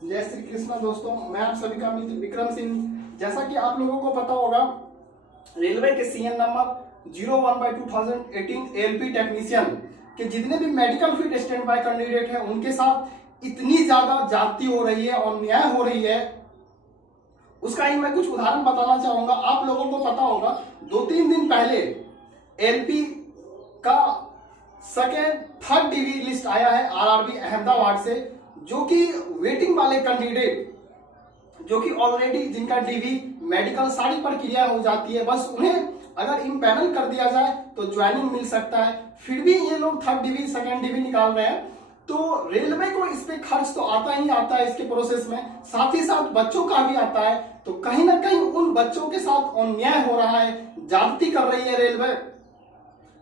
जय श्री कृष्णा दोस्तों, मैं आप सभी का मित्र विक्रम सिंह। जैसा कि आप लोगों को पता होगा, रेलवे के सीएन नंबर 01/2018 एएलपी टेक्नीशियन के जितने भी medical field stand by candidate हैं, उनके साथ इतनी ज्यादा जाती हो रही है और न्याय हो रही है, उसका ही मैं कुछ उदाहरण बताना चाहूंगा। आप लोगों को पता होगा, 2-3 दिन पहले एलपी का सेकेंड थर्ड डीवी लिस्ट आया है आरआरबी अहमदाबाद से, जो कि वेटिंग वाले कैंडिडेट जो कि ऑलरेडी जिनका डीवी मेडिकल सारी प्रक्रिया हो जाती है, बस उन्हें अगर इम्पैनल कर दिया जाए तो ज्वाइनिंग मिल सकता है। फिर भी ये लोग थर्ड डीवी सेकेंड डीवी निकाल रहे हैं, तो रेलवे को इस पे खर्च तो आता ही आता है इसके प्रोसेस में, साथ ही साथ बच्चों का भी आता है। तो कहीं ना कहीं उन बच्चों के साथ अन्याय हो रहा है, ज्यादती कर रही है रेलवे।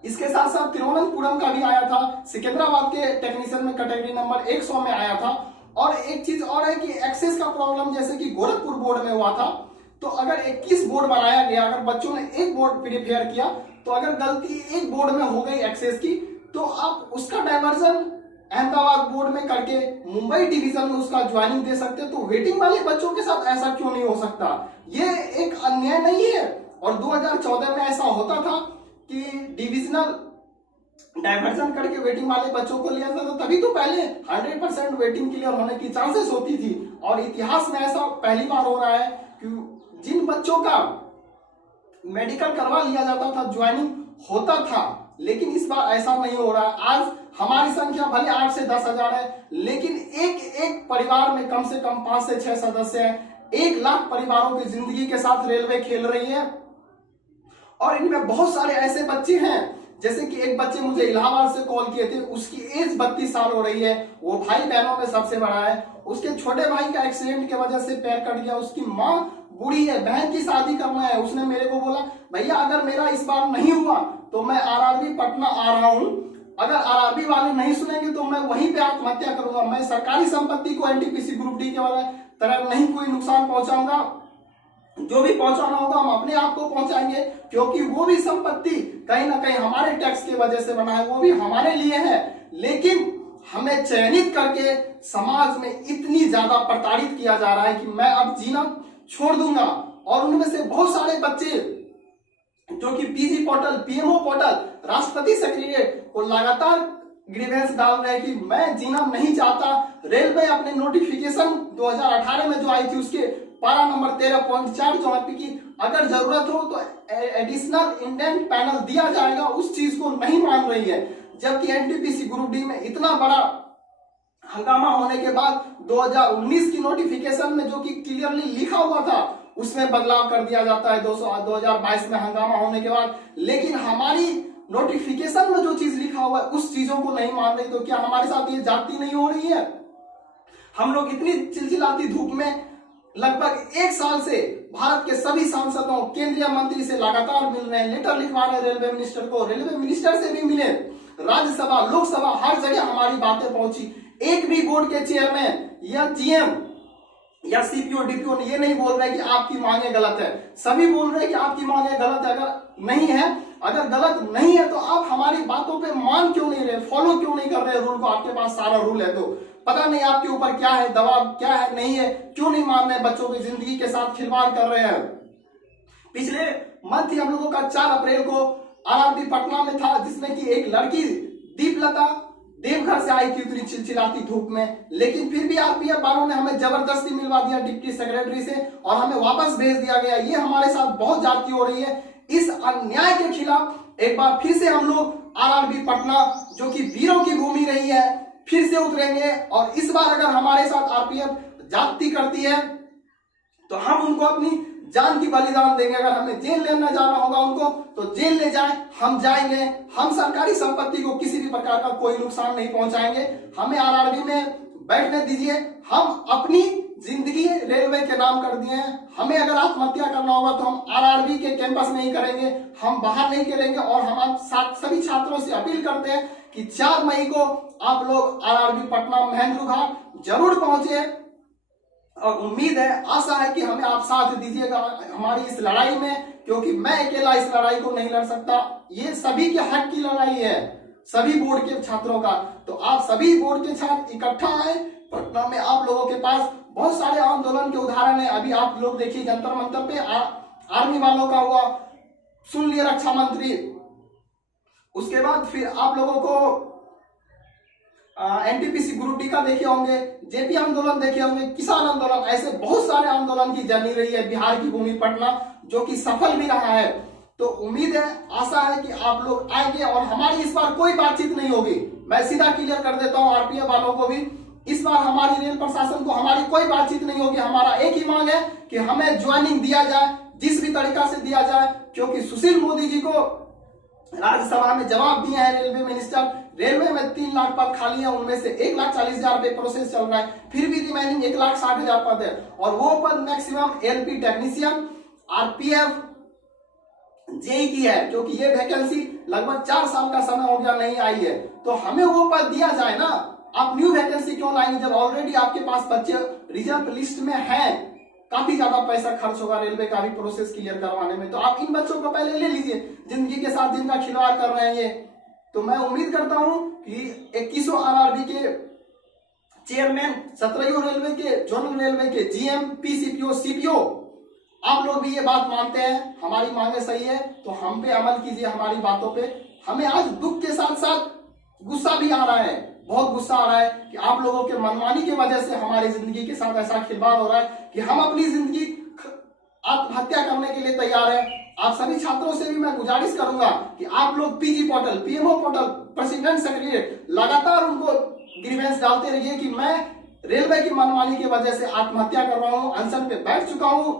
इसके साथ साथ तिरुवनंतपुरम का भी आया था, सिकंदराबाद के टेक्नीशियन में कैटेगरी नंबर 100 में आया था। और एक चीज और है कि एक्सेस का प्रॉब्लम जैसे कि गोरखपुर बोर्ड में हुआ था, तो अगर 21 बोर्ड बनाया गया, अगर बच्चों ने एक बोर्ड प्रिपेयर किया, तो अगर गलती एक बोर्ड में हो गई एक्सेस की, तो आप उसका डायवर्जन अहमदाबाद बोर्ड में करके मुंबई डिवीजन में उसका ज्वाइनिंग दे सकते। तो वेटिंग वाले बच्चों के साथ ऐसा क्यों नहीं हो सकता? ये एक अन्याय नहीं है। और 2014 में ऐसा होता था कि डिविजनल डाइवर्जन करके वेटिंग वाले बच्चों को लिया जाता, तभी तो पहले 100% वेटिंग क्लियर होने की चांसेस होती थी। और इतिहास में ऐसा पहली बार हो रहा है कि जिन बच्चों का मेडिकल करवा लिया जाता था, ज्वाइनिंग होता था, लेकिन इस बार ऐसा नहीं हो रहा है। आज हमारी संख्या भले 8 से 10 हजार है, लेकिन एक परिवार में कम से कम 5 से 6 सदस्य हैं। 1 लाख परिवारों की जिंदगी के साथ रेलवे खेल रही है। और इनमें बहुत सारे ऐसे बच्चे हैं, जैसे कि एक बच्चे मुझे इलाहाबाद से कॉल किए थे, उसकी एज 32 साल हो रही है, वो भाई बहनों में सबसे बड़ा है। उसके छोटे भाई का एक्सीडेंट की वजह से पैर कट गया, उसकी माँ बूढ़ी है, बहन की शादी करना है। उसने मेरे को बोला, भैया अगर मेरा इस बार नहीं हुआ तो मैं आरआरबी पटना आ रहा हूँ, अगर आरआरबी वाले नहीं सुनेंगे तो मैं वहीं पे आत्महत्या करूंगा। मैं सरकारी संपत्ति को एनटीपीसी ग्रुप डी के वाला तरह नहीं कोई नुकसान पहुंचाऊंगा, जो भी पहुंचाना होगा हम अपने आप को पहुंचाएंगे, क्योंकि वो भी संपत्ति कहीं ना कहीं हमारे टैक्स की वजह से बना है, वो भी हमारे लिए है। लेकिन हमें चयनित करके समाज में इतनी ज्यादा प्रताड़ित किया जा रहा है कि मैं अब जीना छोड़ दूंगा। और उनमें से बहुत सारे बच्चे जो कि पीजी पोर्टल, पीएमओ पोर्टल, राष्ट्रपति सेक्रेटरीट को लगातार ग्रीवेंस डाल रहे हैं कि मैं जीना नहीं चाहता। रेलवे अपने नोटिफिकेशन 2018 में जो आई थी, उसके पारा नंबर 13.4 जो है कि अगर जरूरत हो तो एडिशनल इंडेंट पैनल दिया जाएगा, उस चीज को नहीं मान रही है। जबकि एनटीपीसी ग्रुप डी में इतना बड़ा हंगामा होने के बाद 2019 की नोटिफिकेशन में जो कि क्लियरली लिखा हुआ था, उसमें बदलाव कर दिया जाता है 2022 में हंगामा होने के बाद। लेकिन हमारी नोटिफिकेशन में जो चीज लिखा हुआ है, उस चीजों को नहीं मान रही। तो क्या हमारे साथ ये जाती नहीं हो रही है? हम लोग इतनी चिलचिलाती धूप में लगभग 1 साल से भारत के सभी सांसदों, केंद्रीय मंत्री से लगातार मिल रहे हैं, लेटर लिखवा रहे हैं रेलवे मिनिस्टर को, रेलवे मिनिस्टर से भी मिले, राज्यसभा, लोकसभा, हर जगह हमारी बातें पहुंची। एक भी बोर्ड के चेयरमैन या जीएम या सीपीओ डीपीओ ये नहीं बोल रहे कि आपकी मांगे गलत है, सभी बोल रहे हैं कि आपकी मांगे गलत है। अगर नहीं है, अगर गलत नहीं है, तो आप हमारी बातों पे मान क्यों नहीं रहे, फॉलो क्यों नहीं कर रहे रूल को? आपके पास सारा रूल है, तो पता नहीं आपके ऊपर क्या है, दबाव क्या है, नहीं है, क्यों नहीं मान रहे? बच्चों की जिंदगी के साथ खिलवाड़ कर रहे हैं। पिछले मंथ ही हम लोगों का 4 अप्रैल को आरआरबी पटना में था, जिसमें कि एक लड़की दीपलता देवघर से आई थी उतनी चिलचिलाती धूप में, लेकिन फिर भी आरपीएफ वालों ने हमें जबरदस्ती मिलवा दिया डिप्टी सेक्रेटरी से और हमें वापस भेज दिया गया। ये हमारे साथ बहुत ज्यादती हो रही है। इस अन्याय के खिलाफ एक बार फिर से हम लोग आरआरबी पटना, जो कि वीरों की भूमि रही है, फिर से उतरेंगे। और इस बार अगर हमारे साथ आरपीएफ जाति करती है तो हम उनको अपनी जान की बलिदान देंगे। अगर हमें जेल लेना जाना होगा उनको, तो जेल ले जाए, हम जाएंगे। हम सरकारी संपत्ति को किसी भी प्रकार का कोई नुकसान नहीं पहुंचाएंगे। हमें आरआरबी में बैठने दीजिए। हम अपनी जिंदगी रेलवे के नाम कर दिए हैं। हमें अगर आत्महत्या करना होगा तो हम आरआरबी के कैंपस में ही करेंगे, हम बाहर नहीं करेंगे। और हम सभी छात्रों से अपील करते हैं कि 4 मई को आप लोग आरआरबी पटना महेंद्र घाट जरूर पहुंचे। और उम्मीद है, आशा है कि हमें आप साथ दीजिएगा हमारी इस लड़ाई में, क्योंकि मैं अकेला इस लड़ाई को नहीं लड़ सकता। ये सभी के हक की लड़ाई है, सभी बोर्ड के छात्रों का। तो आप सभी बोर्ड के छात्र इकट्ठा आए पटना में। आप लोगों के पास बहुत सारे आंदोलन के उदाहरण है। अभी आप लोग देखिए जंतर मंतर पे आर्मी वालों का हुआ, सुन लिए रक्षा मंत्री। उसके बाद फिर आप लोगों को एनटीपीसी ग्रुप डी का देखे होंगे, जेपी आंदोलन देखे होंगे, किसान आंदोलन, ऐसे बहुत सारे आंदोलन की जर्नी रही है बिहार की भूमि पटना, जो कि सफल भी रहा है। तो उम्मीद है, आशा है कि आप लोग आएंगे और हमारी इस बार कोई बातचीत नहीं होगी। मैं सीधा क्लियर कर देता हूं आरपीएफ वालों को भी, इस बार हमारी रेल प्रशासन को हमारी कोई बातचीत नहीं होगी। हमारा एक ही मांग है कि हमें ज्वाइनिंग दिया जाए, जिस भी तरीका से दिया जाए, क्योंकि सुशील मोदी जी को राज्यसभा में जवाब दिए हैं रेलवे मिनिस्टर। रेलवे में 3 लाख पद खाली है, उनमें से 1,40,000 पे प्रोसेस चल रहा है, फिर भी रिमेनिंग 1,60,000 पद है। और वो पद maximum LP technician, RPF, JE की है, क्योंकि ये वैकेंसी लगभग 4 साल का समय हो गया नहीं आई है। तो हमें वो पद दिया जाए ना। आप न्यू वैकेंसी क्यों लाएंगे जब ऑलरेडी आपके पास बच्चे रिजर्व लिस्ट में हैं? काफी ज्यादा पैसा खर्च होगा रेलवे का भी प्रोसेस क्लियर करवाने में। तो आप इन बच्चों को पहले ले लीजिए, जिंदगी के साथ जिनका खिलवाड़ कर रहे हैं ये। तो मैं उम्मीद करता हूं कि 2100 आरआरबी के चेयरमैन, 17 रेलवे के, जोनल रेलवे के जीएम, पीसीपीओ, सीपीओ, आप लोग भी ये बात मानते हैं, हमारी मांगे सही है, तो हम पे अमल कीजिए, हमारी बातों पे। हमें आज दुख के साथ साथ गुस्सा भी आ रहा है, बहुत गुस्सा आ रहा है कि आप लोगों के मनमानी की वजह से हमारी जिंदगी के साथ ऐसा खिलवाड़ हो रहा है कि हम अपनी जिंदगी आत्महत्या करने के लिए तैयार है। आप सभी छात्रों से भी मैं गुजारिश करूंगा कि आप लोग PG portal, PMO portal, president secretariat लगातार उनको ग्रीवेंस डालते रहिए कि मैं रेलवे की मनमानी की वजह से आत्महत्या कर रहा हूं, अनशन पे बैठ चुका हूं।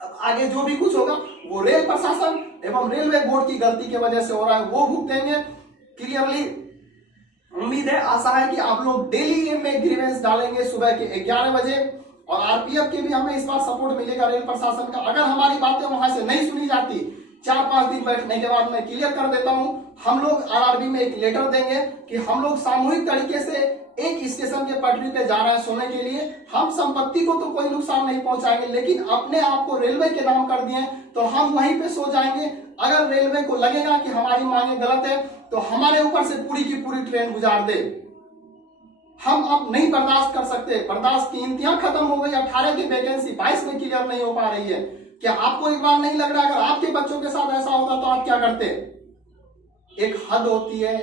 अब आगे जो भी कुछ होगा वो रेल प्रशासन एवं रेलवे बोर्ड की गलती की वजह से हो रहा है, वो भुगतेंगे। क्लियरली उम्मीद है, आशा है कि आप लोग डेली में ग्रीवेंस डालेंगे सुबह के 11 बजे। और आरपीएफ के भी हमें इस बार सपोर्ट मिलेगा रेल प्रशासन का। अगर हमारी बातें वहां से नहीं सुनी जाती, 4-5 दिन बैठने के बाद मैं क्लियर कर देता हूं, हम लोग आरआरबी में एक लेटर देंगे कि हम लोग सामूहिक तरीके से एक स्टेशन के पटरी पे जा रहे हैं सोने के लिए। हम संपत्ति को तो कोई नुकसान नहीं पहुंचाएंगे, लेकिन अपने आप को रेलवे के नाम कर दिए तो हम वहीं पे सो जाएंगे। अगर रेलवे को लगेगा कि हमारी मांगे गलत है तो हमारे ऊपर से पूरी की पूरी ट्रेन गुजार दे। हम अब नहीं बर्दाश्त कर सकते, बर्दाश्त की इंतहा खत्म हो गई। 18 की वैकेंसी 22 में क्लियर नहीं हो पा रही है। क्या आपको एक बार नहीं लग रहा अगर आपके बच्चों के साथ ऐसा होता तो आप क्या करते? एक हद होती है,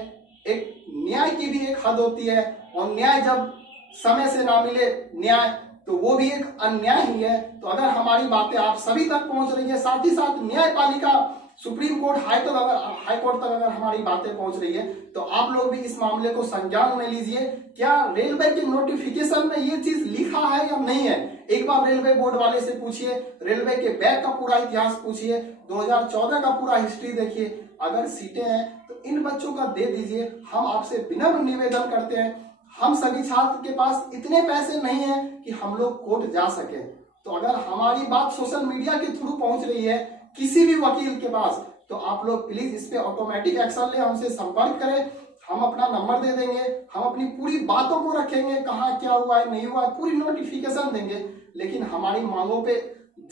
एक न्याय की भी एक हद होती है, और न्याय जब समय से ना मिले न्याय तो वो भी एक अन्याय ही है। तो अगर हमारी बातें आप सभी तक पहुंच रही है, साथ ही साथ न्यायपालिका, सुप्रीम कोर्ट, हाई कोर्ट तक अगर हमारी बातें पहुंच रही है, तो आप लोग भी इस मामले को संज्ञान में लीजिए। क्या रेलवे के नोटिफिकेशन में ये चीज लिखा है या नहीं है? एक बार रेलवे बोर्ड वाले से पूछिए, रेलवे के बैक का पूरा इतिहास पूछिए, 2014 का पूरा हिस्ट्री देखिए। अगर सीटें हैं तो इन बच्चों का दे दीजिए। हम आपसे विनम्र निवेदन करते हैं, हम सभी छात्र के पास इतने पैसे नहीं है कि हम लोग कोर्ट जा सके। तो अगर हमारी बात सोशल मीडिया के थ्रू पहुंच रही है किसी भी वकील के पास, तो आप लोग प्लीज इस पे ऑटोमेटिक एक्शन ले, हमसे संपर्क करें। हम अपना नंबर दे देंगे, हम अपनी पूरी बातों को रखेंगे, कहाँ क्या हुआ है नहीं हुआ है, पूरी नोटिफिकेशन देंगे। लेकिन हमारी मांगों पे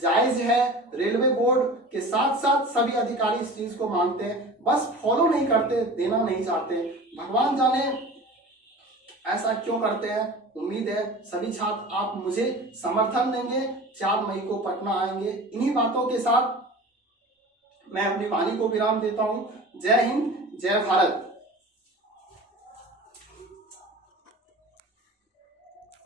जायज है, रेलवे बोर्ड के साथ साथ सभी अधिकारी इस चीज को मानते हैं, बस फॉलो नहीं करते, देना नहीं चाहते। भगवान जाने ऐसा क्यों करते हैं। उम्मीद है सभी छात्र आप मुझे समर्थन देंगे, 4 मई को पटना आएंगे। इन्हीं बातों के साथ मैं अपनी वाणी को विराम देता हूं। जय हिंद, जय भारत।